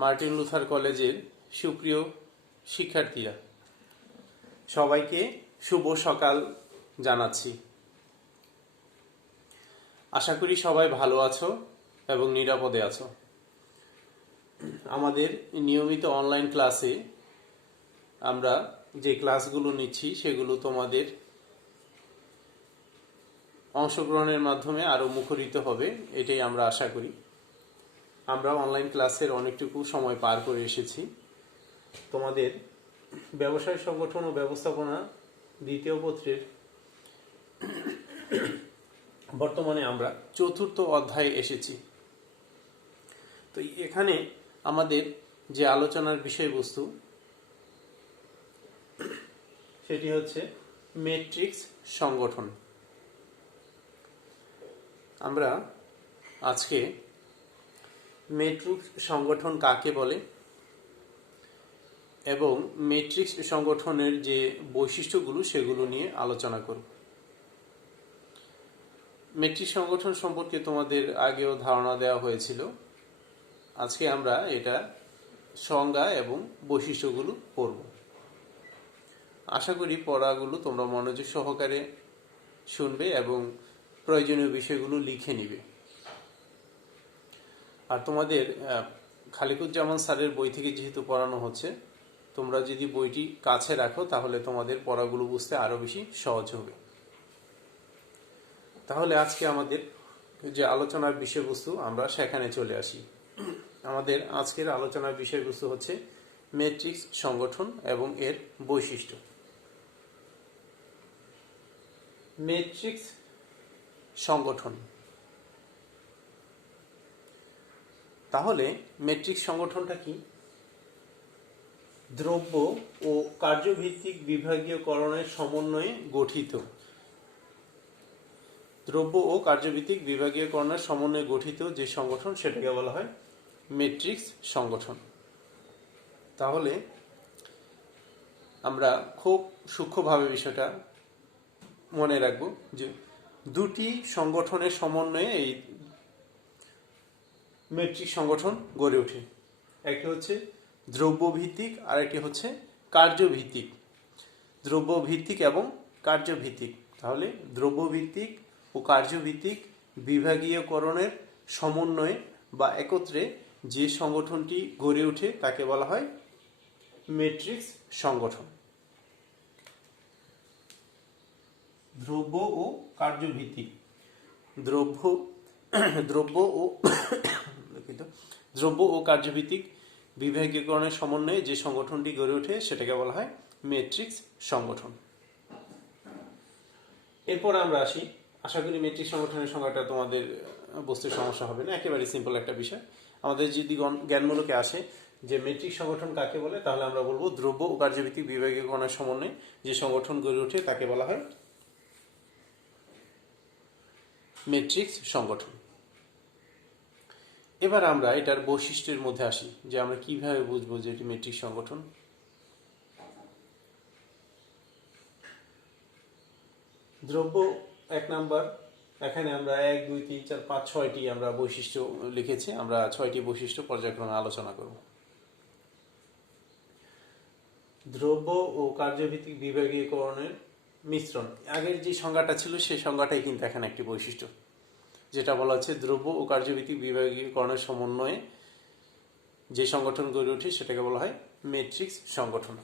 Martin Luther কলেজের সুপ্রিয় শিক্ষার্থীরা, সবাইকে শুভ সকাল জানাচ্ছি। আশা করি সবাই ভালো আছো এবং নিরাপদে আছো। আমাদের নিয়মিত অনলাইন ক্লাসে আমরা যে ক্লাসগুলো নিচ্ছি সেগুলো তোমাদের অংশগ্রহণের মাধ্যমে আরো মুখরিত হবে, এটাই আমরা আশা করি। আমরা অনলাইন ক্লাসের অনেকটুকু সময় পার করে এসেছি। তোমাদের ব্যবসায় সংগঠন ও ব্যবস্থাপনা দ্বিতীয় পত্রের বর্তমানে আমরা চতুর্থ অধ্যায়ে এসেছি। তো এখানে আমাদের যে আলোচনার বিষয়বস্তু সেটি হচ্ছে ম্যাট্রিক্স সংগঠন। আমরা আজকে ম্যাট্রিক্স সংগঠন কাকে বলে এবং ম্যাট্রিক্স সংগঠনের যে বৈশিষ্ট্যগুলো সেগুলো নিয়ে আলোচনা করব। ম্যাট্রিক্স সংগঠন সম্পর্কে তোমাদের আগেও ধারণা দেওয়া হয়েছিল। আজকে আমরা এটা সংজ্ঞা এবং বৈশিষ্ট্যগুলো পড়ব। আশা করি পড়াগুলো তোমরা মনোযোগ সহকারে শুনবে এবং প্রয়োজনীয় বিষয়গুলো লিখে নিবে। আর তোমাদের খালিকুজ্জামান স্যারের বই থেকে যেহেতু পড়ানো হচ্ছে, তোমরা যদি বইটি কাছে রাখো তাহলে তোমাদের পড়াগুলো বুঝতে আরো বেশি সহজ হবে। তাহলে আজকে আমাদের যে আলোচনার বিষয়বস্তু আমরা সেখানে চলে আসি। আমাদের আজকের আলোচনার বিষয়বস্তু হচ্ছে ম্যাট্রিক্স সংগঠন এবং এর বৈশিষ্ট্য। ম্যাট্রিক্স সংগঠন। তাহলে ম্যাট্রিক্স সংগঠনটা কি? দ্রব্য ও কার্যভিত্তিক বিভাগীয়করণের সমন্বয়ে গঠিত। দ্রব্য ও কার্যভিত্তিক বিভাগীয়করণের সমন্বয়ে গঠিত যে সংগঠন সেটাকে বলা হয় ম্যাট্রিক্স সংগঠন। তাহলে আমরা খুব সূক্ষ্মভাবে বিষয়টা মনে রাখবো যে দুটি সংগঠনের সমন্বয়ে এই ম্যাট্রিক্স সংগঠন গড়ে ওঠে। একটি হচ্ছে দ্রব্যভিত্তিক আর একটি হচ্ছে কার্যভিত্তিক। দ্রব্যভিত্তিক এবং কার্যভিত্তিক। তাহলে দ্রব্যভিত্তিক ও কার্যভিত্তিক বিভাগীয়করণের সমন্বয়ে বা একত্রে যে সংগঠনটি গড়ে ওঠে তাকে বলা হয় ম্যাট্রিক্স সংগঠন। দ্রব্য ও কার্যভিত্তিক। দ্রব্য ও কার্যভিত্তিক বিভাগীয়করণের সমন্বয়ে যে সংগঠনটি গড়ে ওঠে সেটাকে বলা হয় ম্যাট্রিক্স সংগঠন। এরপর আমরা আসি, আশা করি ম্যাট্রিক্স সংগঠনের সংজ্ঞাটা তোমাদের বুঝতে সমস্যা হবে না, একেবারে সিম্পল একটা বিষয়। আমাদের যদি জ্ঞানমূলকে আসে যে ম্যাট্রিক্স সংগঠন কাকে বলে, তাহলে আমরা বলবো দ্রব্য ও কার্যভিত্তিক বিভাগীয়করণের সমন্বয়ে যে সংগঠন গড়ে ওঠে তাকে বলা হয় ম্যাট্রিক্স সংগঠন। এবার আমরা এটার বৈশিষ্ট্যের মধ্যে আসি যে আমরা কিভাবে বুঝবো যে এটি ম্যাট্রিক্স সংগঠন। দ্রব্য 1 নাম্বার, এখানে আমরা 1, 2, 3, 4, 5, 6টি আমরা বৈশিষ্ট্য লিখেছি। আমরা 6টি বৈশিষ্ট্য পর্যায়ক্রমে আলোচনা করব। দ্রব্য ও কার্যভিত্তিক বিভাগীয়করণের মিশ্রণ। আগের যে সংজ্ঞাটা ছিল সেই সংজ্ঞাটাই কিন্তু এখানে একটি বৈশিষ্ট্য, যেটা বলা হচ্ছে দ্রব্য ও কার্যভিত্তিক বিভাগীয়করণের সমন্বয়ে যে সংগঠন গড়ে ওঠে সেটাকে বলা হয় ম্যাট্রিক্স সংগঠন।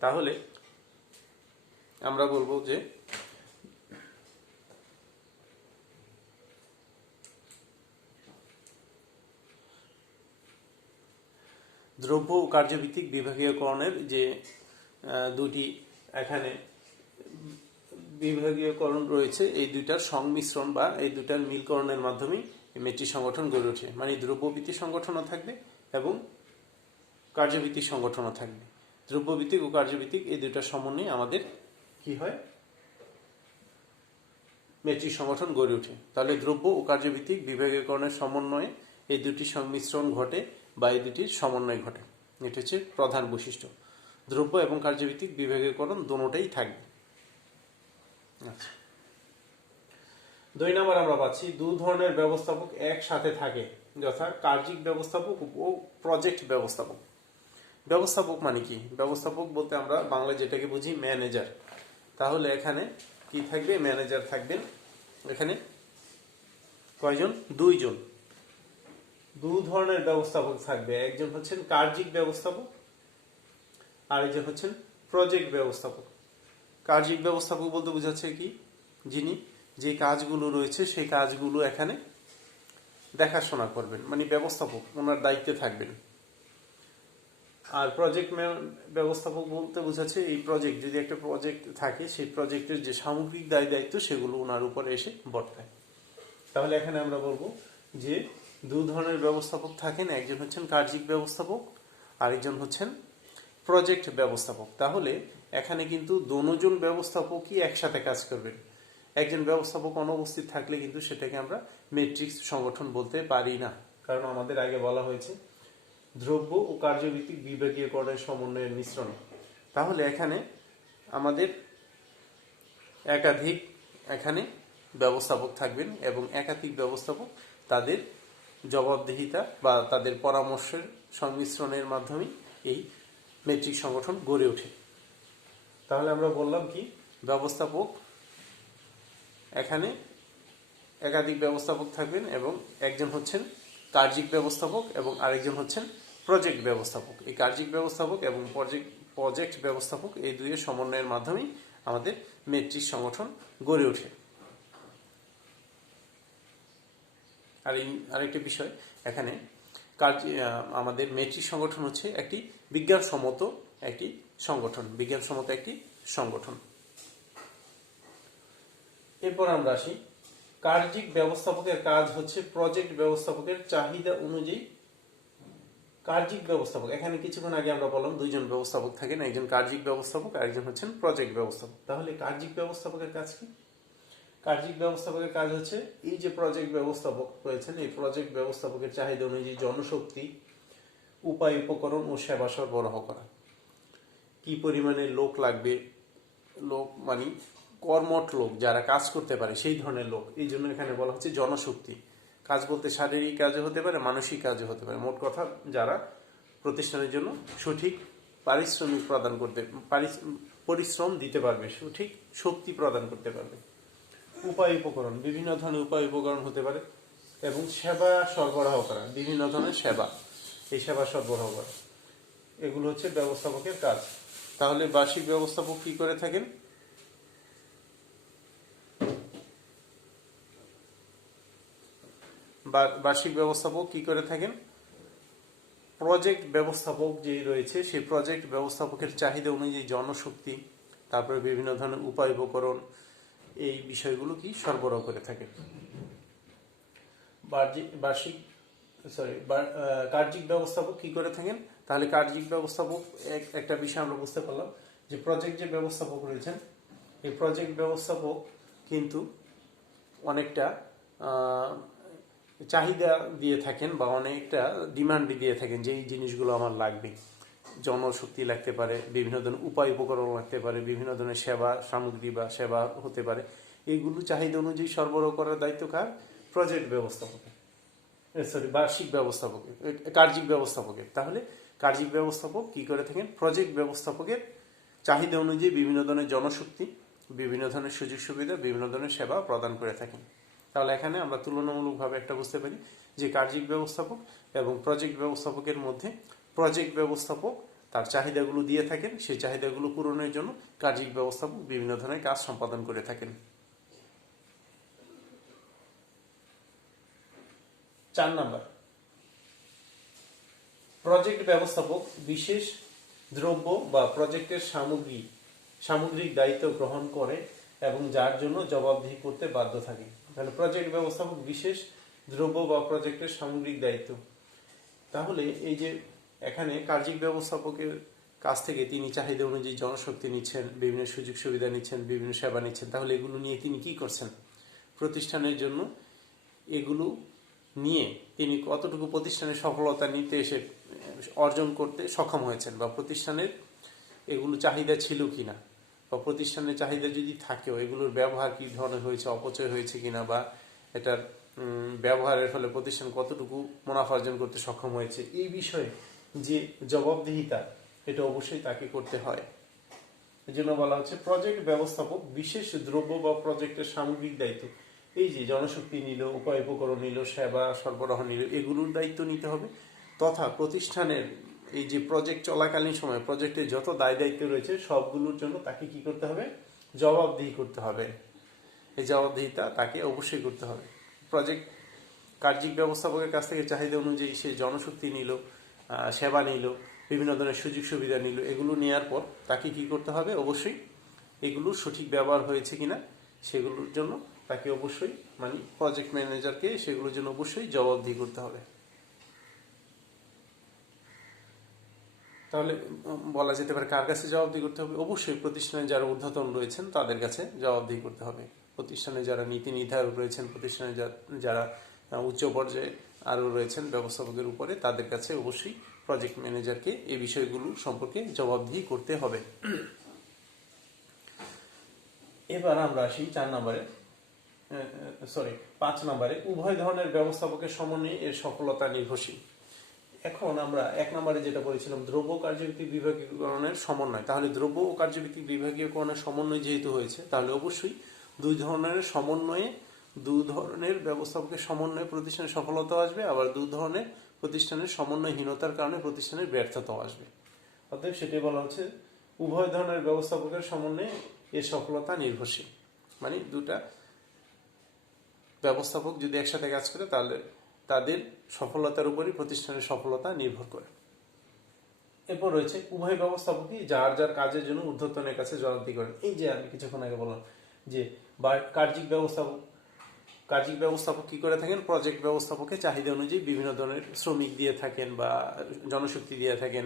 তাহলে আমরা বলবো যে দ্রব্য ও কার্যভিত্তিক বিভাগীয়করণের যে দুটি এখানে বিভাগীয়করণ রয়েছে, এই দুইটার সংমিশ্রণ বা এই দুইটার মিলকরণের মাধ্যমে ম্যাট্রিক্স সংগঠন গড়ে ওঠে। মানে দ্রব্যভিত্তিক সংগঠনও থাকবে এবং কার্যভিত্তিক সংগঠনও থাকবে। দ্রব্যভিত্তিক ও কার্যভিত্তিক এই দুইটার সমন্বয়ে আমাদের কি হয়? ম্যাট্রিক্স সংগঠন গড়ে ওঠে। তাহলে দ্রব্য ও কার্যভিত্তিক বিভাগীয়করণের সমন্বয়ে এই দুটি সংমিশ্রণ ঘটে বা এই দুটির সমন্বয় ঘটে। এটা হচ্ছে প্রধান বৈশিষ্ট্য। দ্রব্য এবং কার্যভিত্তিক বিভাগীয়করণ দুটোটাই থাকবে। আচ্ছা, 2 নম্বর আমরা পাচ্ছি দু ধরনের ব্যবস্থাপক একসাথে থাকে। যথা কার্যিক ব্যবস্থাপক ও প্রজেক্ট ব্যবস্থাপক। ব্যবস্থাপক মানে কি? ব্যবস্থাপক বলতে আমরা বাংলা যেটাকে বুঝি ম্যানেজার। তাহলে এখানে কি থাকবে? ম্যানেজার থাকবেন। এখানে কয়জন? দুইজন। দু ধরনের ব্যবস্থাপক থাকবে। একজন হচ্ছেন কার্যিক ব্যবস্থাপক, আরেকজন হচ্ছেন প্রজেক্ট ব্যবস্থাপক। কার্যিক ব্যবস্থাপক বলতে বোঝাচ্ছে কি? যিনি যে কাজগুলো রয়েছে সেই কাজগুলো এখানে দেখাশোনা করবেন, মানে ব্যবস্থাপক, ওনার দায়িত্বে থাকবেন। আর প্রজেক্ট ব্যবস্থাপক বলতে বোঝাচ্ছে এই প্রজেক্ট, যদি একটা প্রজেক্ট থাকে সেই প্রজেক্টের যে সামগ্রিক দায় দায়িত্ব সেগুলো ওনার উপরে এসে বর্তায়। তাহলে এখানে আমরা বলবো যে দু ধরনের ব্যবস্থাপক থাকেন, একজন হচ্ছেন কার্যিক ব্যবস্থাপক, আরেকজন হচ্ছেন প্রজেক্ট ব্যবস্থাপক। তাহলে এখানে কিন্তু দুজন ব্যবস্থাপকই একসাথে কাজ করবেন। একজন ব্যবস্থাপক অনুপস্থিত থাকলে কিন্তু সেটাকে আমরা ম্যাট্রিক্স সংগঠন বলতে পারি না, কারণ আমাদের আগে বলা হয়েছে দ্রব্য ও কার্যভিত্তিক বিভাগীয়করণের সমন্বয়ের মিশ্রণ। তাহলে এখানে আমাদের একাধিক ব্যবস্থাপক থাকবেন এবং একাধিক ব্যবস্থাপক তাদের জবাবদিহিতা বা তাদের পরামর্শের সংমিশ্রণের মাধ্যমে এই ম্যাট্রিক্স সংগঠন গড়ে ওঠে। তাহলে আমরা বললাম কি? ব্যবস্থাপক, এখানে একাধিক ব্যবস্থাপক থাকবেন এবং একজন হচ্ছেন কার্যিক ব্যবস্থাপক এবং আরেকজন হচ্ছেন প্রজেক্ট ব্যবস্থাপক। এই কার্যিক ব্যবস্থাপক এবং প্রজেক্ট ব্যবস্থাপক এই দুইয়ের সমন্বয়ের মাধ্যমেই আমাদের ম্যাট্রিক্স সংগঠন গড়ে ওঠে। আর আরেকটি বিষয়, এখানে আমাদের ম্যাট্রিক্স সংগঠন হচ্ছে একটি বিজ্ঞানসম্মত একটি সংগঠন। এরপর আমরা আসি, কার্যিক ব্যবস্থাপকের কাজ হচ্ছে প্রজেক্ট ব্যবস্থাপকের চাহিদা অনুযায়ী। কার্যিক ব্যবস্থাপক, এখানে কিছুক্ষণ আগে আমরা বললাম দুইজন ব্যবস্থাপক থাকেন, একজন কার্যিক ব্যবস্থাপক আর একজন হচ্ছেন প্রজেক্ট ব্যবস্থাপক। তাহলে কার্যিক ব্যবস্থাপকের কাজ কি? কার্যিক ব্যবস্থাপকের কাজ হচ্ছে এই যে প্রজেক্ট ব্যবস্থাপক রয়েছেন, এই প্রজেক্ট ব্যবস্থাপকের চাহিদা অনুযায়ী জনশক্তি, উপায়, উপকরণ ও সেবা সরবরাহ করা। কি পরিমাণে লোক লাগবে, লোক মানে কর্মঠ লোক, যারা কাজ করতে পারে সেই ধরনের লোক, এই জন্য এখানে বলা হচ্ছে জনশক্তি। কাজ বলতে শারীরিক কাজও হতে পারে, মানসিক কাজও হতে পারে। মোট কথা যারা প্রতিষ্ঠানের জন্য সঠিক পরিশ্রম দিতে পারবে, সঠিক শক্তি প্রদান করতে পারবে। উপায়, উপকরণ, বিভিন্ন ধরনের উপায় উপকরণ হতে পারে এবং সেবা সরবরাহ করা, বিভিন্ন ধরনের সেবা, এই সেবা সরবরাহ করা, এগুলো হচ্ছে ব্যবস্থাপকের কাজ। তাহলে বার্ষিক ব্যবস্থাপক কি করে থাকেন? বার্ষিক ব্যবস্থাপক কি করে থাকেন? প্রজেক্ট ব্যবস্থাপক যে রয়েছে সেই প্রজেক্ট ব্যবস্থাপকের চাহিদা অনুযায়ী জনশক্তি, তারপরে বিভিন্ন ধরনের উপায় উপকরণ, এই বিষয়গুলো কি সরবরাহ করে থাকেন। কার্যিক ব্যবস্থাপক কি করে থাকেন? তাহলে কার্যিক ব্যবস্থাপক একটা বিষয় আমরা বুঝতে পারলাম যে প্রজেক্ট যে ব্যবস্থাপক রয়েছেন, এই প্রজেক্ট ব্যবস্থাপক কিন্তু অনেকটা চাহিদা দিয়ে থাকেন বা অনেকটা ডিমান্ড দিয়ে থাকেন যে এই জিনিসগুলো আমার লাগবে। জনশক্তি লাগতে পারে, বিভিন্ন ধরনের উপায় উপকরণ লাগতে পারে, বিভিন্ন ধরনের সেবা সামগ্রী বা সেবা হতে পারে। এইগুলো চাহিদা অনুযায়ী সরবরাহ করার দায়িত্ব কার? প্রজেক্ট ব্যবস্থাপকের, বার্ষিক ব্যবস্থাপকের, কার্যিক ব্যবস্থাপকের। তাহলে কার্যিক ব্যবস্থাপক কি করে থাকেন? প্রজেক্ট ব্যবস্থাপকের চাহিদা অনুযায়ী বিভিন্ন ধরনের জনশক্তি, বিভিন্ন ধরনের সুযোগ সুবিধা, বিভিন্ন ধরনের সেবা প্রদান করে থাকেন। তাহলে এখানে আমরা তুলনামূলকভাবে একটা বুঝতে পারি যে কার্যিক ব্যবস্থাপক এবং প্রজেক্ট ব্যবস্থাপকের মধ্যে প্রজেক্ট ব্যবস্থাপক তার চাহিদাগুলো দিয়ে থাকেন, সেই চাহিদাগুলো পূরণের জন্য কার্যিক ব্যবস্থাপক বিভিন্ন ধরনের কাজ সম্পাদন করে থাকেন। 4 নাম্বার, প্রজেক্ট ব্যবস্থাপক বিশেষ দ্রব্য বা প্রজেক্টের সামগ্রিক দায়িত্ব গ্রহণ করে এবং যার জন্য জবাবদিহি করতে বাধ্য থাকে। তাহলে প্রজেক্ট ব্যবস্থাপক বিশেষ দ্রব্য বা প্রজেক্টের সামগ্রিক দায়িত্ব। তাহলে এই যে এখানে কার্যিক ব্যবস্থাপকের কাছ থেকে তিনি চাহিদা অনুযায়ী জনশক্তি নিচ্ছেন, বিভিন্ন সুযোগ সুবিধা নিচ্ছেন, বিভিন্ন সেবা নিচ্ছেন। তাহলে এগুলো নিয়ে তিনি কি করছেন? প্রতিষ্ঠানের জন্য এগুলো নিয়ে তিনি কতটুকু প্রতিষ্ঠানের সফলতা নিতে এসে অর্জন করতে সক্ষম হয়েছেন, বা প্রতিষ্ঠানের এগুলো চাহিদা ছিল কিনা, বা প্রতিষ্ঠানের চাহিদা যদি থাকেও এগুলোর ব্যবহার কি ধরনের হয়েছে, অপচয় হয়েছে কিনা, বা এটার ব্যবহারের ফলে প্রতিষ্ঠান কতটুকু মুনাফা অর্জন করতে সক্ষম হয়েছে, এই বিষয়ে যে জবাবদিহিতা, এটা অবশ্যই তাকে করতে হয়। এই জন্য বলা হচ্ছে প্রজেক্ট ব্যবস্থাপক বিশেষ দ্রব্য বা প্রজেক্টের সামগ্রিক দায়িত্ব, এই যে জনশক্তি নিল, উপায় উপকরণ নিল, সেবা সরবরাহ নিল, এগুলোর দায়িত্ব নিতে হবে, তথা প্রতিষ্ঠানের এই যে প্রজেক্ট চলাকালীন সময় প্রজেক্টের যত দায় দায়িত্ব রয়েছে সবগুলোর জন্য তাকে কি করতে হবে, জবাবদিহি করতে হবে। এই জবাবদিহিতা তাকে অবশ্যই করতে হবে। প্রজেক্ট কার্যিক ব্যবস্থাপকের কাছ থেকে চাহিদা অনুযায়ী সে জনশক্তি নিল, সেবা নিল, বিভিন্ন ধরনের সুযোগ সুবিধা নিল, এগুলো নেওয়ার পর তাকে কি করতে হবে, অবশ্যই এগুলোর সঠিক ব্যবহার হয়েছে কিনা সেগুলোর জন্য তাকে অবশ্যই, মানে প্রজেক্ট ম্যানেজারকে সেগুলোর জন্য অবশ্যই জবাবদিহি করতে হবে। তাহলে বলা যেতে পারে কার কাছে জবাবদিহি করতে হবে, অবশ্যই প্রতিষ্ঠানে যারা ঊর্ধ্বতন রয়েছেন তাদের কাছে জবাবদিহি করতে হবে। প্রতিষ্ঠানে যারা নীতি নির্ধারক রয়েছেন, প্রতিষ্ঠানে যারা উচ্চ পর্যায়ে আরও রয়েছেন ব্যবস্থাপকের উপরে, তাদের কাছে অবশ্যই প্রজেক্ট ম্যানেজারকে এই বিষয়গুলো সম্পর্কে জবাবদিহি করতে হবে। এবার আমরা আসি 5 নম্বরে উভয় ধরনের ব্যবস্থাপকের সমন্বয়ে এর সফলতা নির্ভরশীল। এখন আমরা 1 নম্বরে যেটা বলেছিলাম দ্রব্য কার্যভিত্তিক বিভাগীয়করণের সমন্বয়, তাহলে দ্রব্য ও কার্যভিত্তিক বিভাগীয়করণের সমন্বয় যেহেতু হয়েছে, তাহলে অবশ্যই দুই ধরনের ব্যবস্থাপকের সমন্বয়ে প্রতিষ্ঠানের সফলতা আসবে, আবার দুই ধরনের প্রতিষ্ঠানের সমন্বয়হীনতার কারণে প্রতিষ্ঠানের ব্যর্থতাও আসবে। অতএব সেটাই বলা হচ্ছে উভয় ধরনের ব্যবস্থাপকের সমন্বয়ে এর সফলতা নির্ভরশীল, মানে দুটা ব্যবস্থাপক যদি একসাথে কাজ করে তাহলে তাদের সফলতার উপরই প্রতিষ্ঠানের সফলতা নির্ভর করে। এরপর রয়েছে উভয় ব্যবস্থাপকই যার যার কাজের জন্য ঊর্ধ্বতনের কাছে জবাবদিহি করেন। এই যে আমি কিছুক্ষণ আগে বললাম যে কার্যিক ব্যবস্থাপক কি করে থাকেন, প্রজেক্ট ব্যবস্থাপকের চাহিদা অনুযায়ী বিভিন্ন ধরনের শ্রমিক দিয়ে থাকেন বা জনশক্তি দিয়ে থাকেন,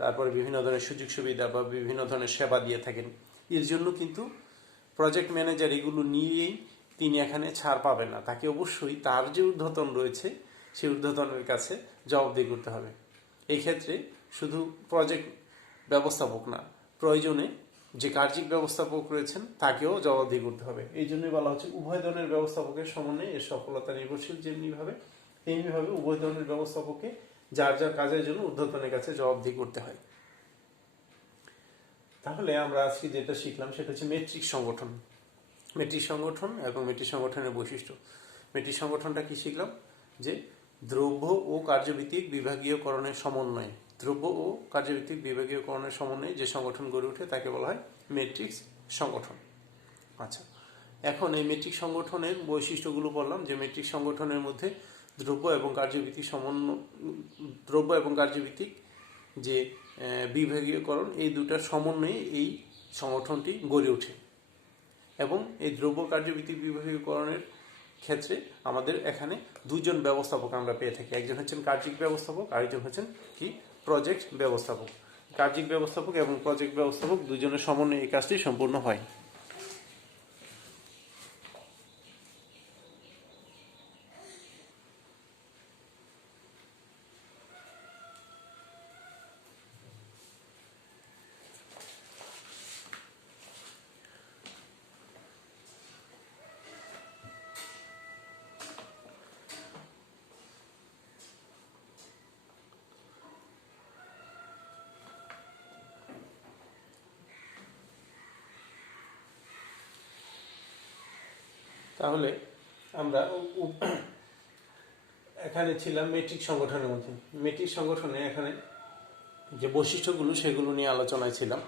তারপরে বিভিন্ন ধরনের সুযোগ সুবিধা বা বিভিন্ন ধরনের সেবা দিয়ে থাকেন। এর জন্য কিন্তু প্রজেক্ট ম্যানেজার এগুলো নিয়েই তিনি এখানে ছাড় পাবেন না, তাকে অবশ্যই তার যে ঊর্ধ্বতন রয়েছে সেই ঊর্ধ্বতনের কাছে জবাবদিহি করতে হবে। এই ক্ষেত্রে শুধু প্রজেক্ট ব্যবস্থাপক না, প্রয়োজনে যে কার্যিক ব্যবস্থাপক রয়েছেন তাকেও জবাবদিহি করতে হবে। এই জন্যই বলা হচ্ছে উভয় ধরনের ব্যবস্থাপকের সমন্বয়ে এর সফলতা নির্ভরশীল। তেমনিভাবে উভয় ধরনের ব্যবস্থাপককে যার যার কাজের জন্য ঊর্ধ্বতনের কাছে জবাবদিহি করতে হয়। তাহলে আমরা আজকে যেটা শিখলাম সেটা হচ্ছে মেট্রিক সংগঠন এবং মেট্রিক সংগঠনের বৈশিষ্ট্য। মেট্রিক সংগঠনটা কি শিখলাম, যে দ্রব্য ও কার্যভিত্তিক বিভাগীয়করণের সমন্বয়ে, যে সংগঠন গড়ে ওঠে তাকে বলা হয় মেট্রিক সংগঠন। আচ্ছা, এখন এই মেট্রিক সংগঠনের বৈশিষ্ট্যগুলো বললাম, যে মেট্রিক সংগঠনের মধ্যে দ্রব্য এবং কার্যভিত্তিক যে বিভাগীয়করণ, এই দুটার সমন্বয়ে এই সংগঠনটি গড়ে ওঠে। এবং এই দ্রব্য কার্যভিত্তিক বিভাগীয়করণের ক্ষেত্রে আমাদের এখানে দুজন ব্যবস্থাপক আমরা পেয়ে থাকি, একজন হচ্ছেন কার্যিক ব্যবস্থাপক, আরেকজন হচ্ছেন কি প্রজেক্ট ব্যবস্থাপক। কার্যিক ব্যবস্থাপক এবং প্রজেক্ট ব্যবস্থাপক দুজনের সমন্বয়ে এই কাজটি সম্পূর্ণ হয়। তাহলে আমরা এখানে ছিলাম মেট্রিক সংগঠনের মধ্যে। মেট্রিক সংগঠনে এখানে যে বৈশিষ্ট্যগুলো সেগুলো নিয়ে আলোচনায় ছিলাম।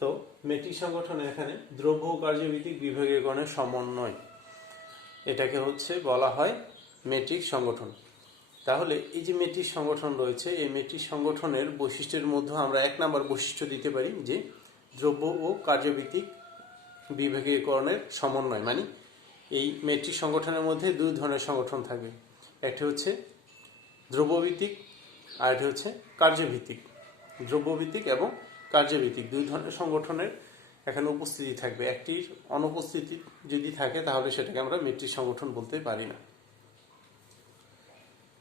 তো মেট্রিক সংগঠনে এখানে দ্রব্য ও কার্যভিত্তিক বিভাগীয়করণের সমন্বয়, এটাকে বলা হয় মেট্রিক সংগঠন। তাহলে এই যে মেট্রিক সংগঠন রয়েছে, এই মেট্রিক সংগঠনের বৈশিষ্ট্যের মধ্যে আমরা 1 নম্বর বৈশিষ্ট্য দিতে পারি যে দ্রব্য ও কার্যভিত্তিক বিভাগীয়করণের সমন্বয়। মানে এই মেট্রিক সংগঠনের মধ্যে দুই ধরনের সংগঠন থাকবে, একটা হচ্ছে দ্রব্যভিত্তিক আর একটা হচ্ছে কার্যভিত্তিক। দ্রব্যভিত্তিক এবং কার্যভিত্তিক দুই ধরনের সংগঠনের এখানে উপস্থিতি থাকবে। একটির অনুপস্থিতি যদি থাকে তাহলে সেটাকে আমরা মেট্রিক সংগঠন বলতে পারি না।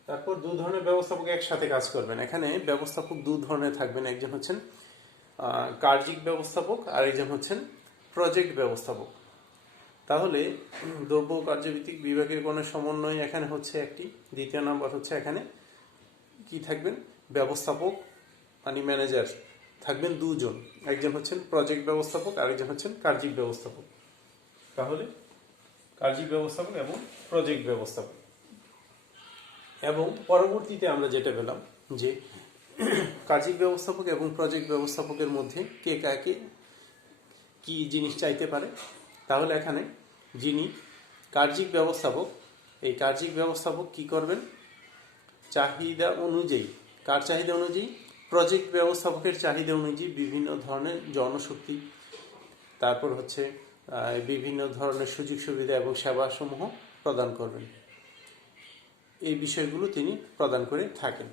তারপর দুই ধরনের ব্যবস্থাপক একসাথে কাজ করবেন। এখানে ব্যবস্থাপক দুই ধরনের থাকবেন, একজন হচ্ছেন কার্যিক ব্যবস্থাপক আর একজন হচ্ছেন প্রজেক্ট ব্যবস্থাপক। তাহলে দ্রব্য ও কার্যভিত্তিক বিভাগীয়করণের সমন্বয় এখানে হচ্ছে একটি, দ্বিতীয় নাম্বার হচ্ছে এখানে কি থাকবেন, ব্যবস্থাপক মানে ম্যানেজার থাকবেন দুজন, একজন হচ্ছেন প্রজেক্ট ব্যবস্থাপক, আরেকজন হচ্ছেন কার্যিক ব্যবস্থাপক। তাহলে কার্যিক ব্যবস্থাপক এবং প্রজেক্ট ব্যবস্থাপক। এবং পরবর্তীতে আমরা যেটা পেলাম যে কার্যিক ব্যবস্থাপক এবং প্রজেক্ট ব্যবস্থাপকের মধ্যে কে কাকে কি জিনিস চাইতে পারে। তাহলে এখানে যিনি কার্যিক ব্যবস্থাপক, এই কার্যিক ব্যবস্থাপক কি করবেন, চাহিদা অনুযায়ী, কার চাহিদা অনুযায়ী, প্রজেক্ট ব্যবস্থাপকের চাহিদা অনুযায়ী বিভিন্ন ধরনের জনশক্তি, তারপর হচ্ছে বিভিন্ন ধরনের সুযোগ সুবিধা এবং সেবাসমূহ প্রদান করবেন। এই বিষয়গুলো তিনি প্রদান করে থাকেন।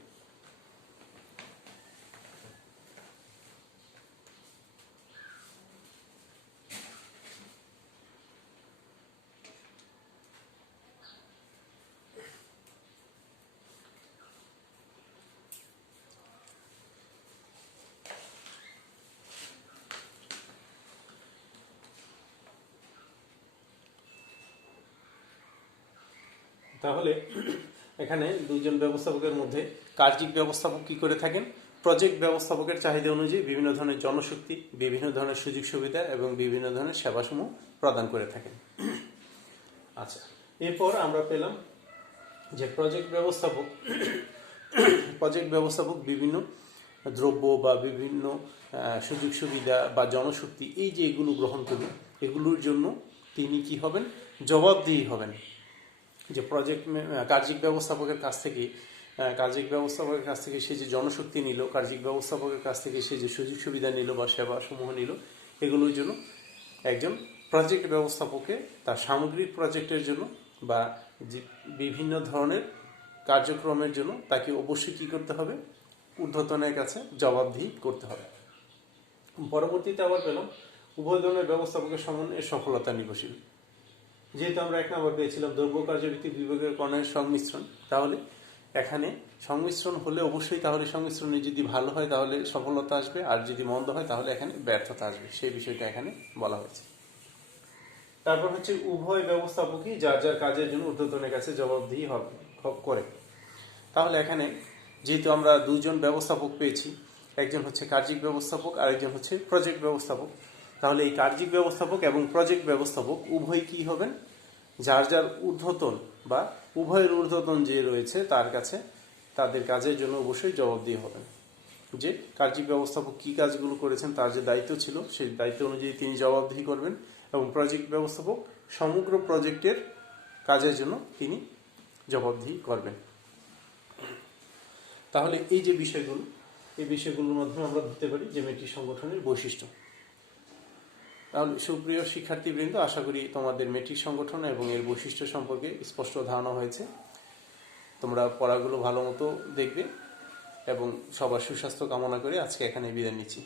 তাহলে এখানে দুইজন ব্যবস্থাপকের মধ্যে কার্যিক ব্যবস্থাপক কি করে থাকেন, প্রজেক্ট ব্যবস্থাপকের চাহিদা অনুযায়ী বিভিন্ন ধরনের জনশক্তি, বিভিন্ন ধরনের সুযোগ সুবিধা এবং বিভিন্ন ধরনের সেবাসমূহ প্রদান করে থাকেন। আচ্ছা, এরপর আমরা পেলাম যে প্রজেক্ট ব্যবস্থাপক বিভিন্ন দ্রব্য বা বিভিন্ন সুযোগ সুবিধা বা জনশক্তি এই যে এগুলো গ্রহণ করবেন, এগুলোর জন্য তিনি কি হবেন, জবাবদিহি হবেন। যে কার্যিক ব্যবস্থাপকের কাছ থেকে সে যে জনশক্তি নিল, কার্যিক ব্যবস্থাপকের কাছ থেকে সে যে সুযোগ সুবিধা নিল বা সেবাসমূহ নিল, এগুলোর জন্য একজন প্রজেক্ট ব্যবস্থাপককে তার সামগ্রিক প্রজেক্টের জন্য বা বিভিন্ন ধরনের কার্যক্রমের জন্য তাকে অবশ্যই কী করতে হবে, ঊর্ধ্বতনের কাছে জবাবদিহি করতে হবে। পরবর্তীতে আবার পেলাম উভয় ধরনের ব্যবস্থাপকের সমন্বয়ে সফলতা নির্ভরশীল। যেহেতু আমরা এক নম্বর পেয়েছিলাম দ্রব্য কার্যভিত্তিক বিভাগীয়করণের সংমিশ্রণ, তাহলে এখানে সংমিশ্রণ হলে অবশ্যই, তাহলে সংমিশ্রণে যদি ভালো হয় তাহলে সফলতা আসবে, আর যদি মন্দ হয় তাহলে এখানে ব্যর্থতা আসবে, সেই বিষয়টা এখানে বলা হয়েছে। তারপর হচ্ছে উভয় ব্যবস্থাপকই যার যার কাজের জন্য ঊর্ধ্বতনের কাছে জবাবদিহি করে। তাহলে এখানে যেহেতু আমরা দুজন ব্যবস্থাপক পেয়েছি, একজন হচ্ছে কার্যিক ব্যবস্থাপক আর একজন হচ্ছে প্রজেক্ট ব্যবস্থাপক, তাহলে এই কার্যিক ব্যবস্থাপক এবং প্রজেক্ট ব্যবস্থাপক উভয় কি হবেন, যার যার ঊর্ধ্বতন বা উভয়ের ঊর্ধ্বতন যে রয়েছে তার কাছে তাদের কাজের জন্য অবশ্যই জবাবদিহি হবেন। যে কার্যিক ব্যবস্থাপক কি কাজগুলো করেছেন, তার যে দায়িত্ব ছিল সেই দায়িত্ব অনুযায়ী তিনি জবাবদিহি করবেন, এবং প্রজেক্ট ব্যবস্থাপক সমগ্র প্রজেক্টের কাজের জন্য তিনি জবাবদিহি করবেন। তাহলে এই যে বিষয়গুলো, এই বিষয়গুলোর মাধ্যমে আমরা ধরতে পারি যে মেট্রিক সংগঠনের বৈশিষ্ট্য। তাহলে সুপ্রিয় শিক্ষার্থীবৃন্দ, আশা করি তোমাদের মেট্রিক সংগঠন এবং এর বৈশিষ্ট্য সম্পর্কে স্পষ্ট ধারণা হয়েছে। তোমরা পড়াগুলো ভালো মতো দেখবে এবং সবার সুস্বাস্থ্য কামনা করে আজকে এখানে বিদায় নিচ্ছি।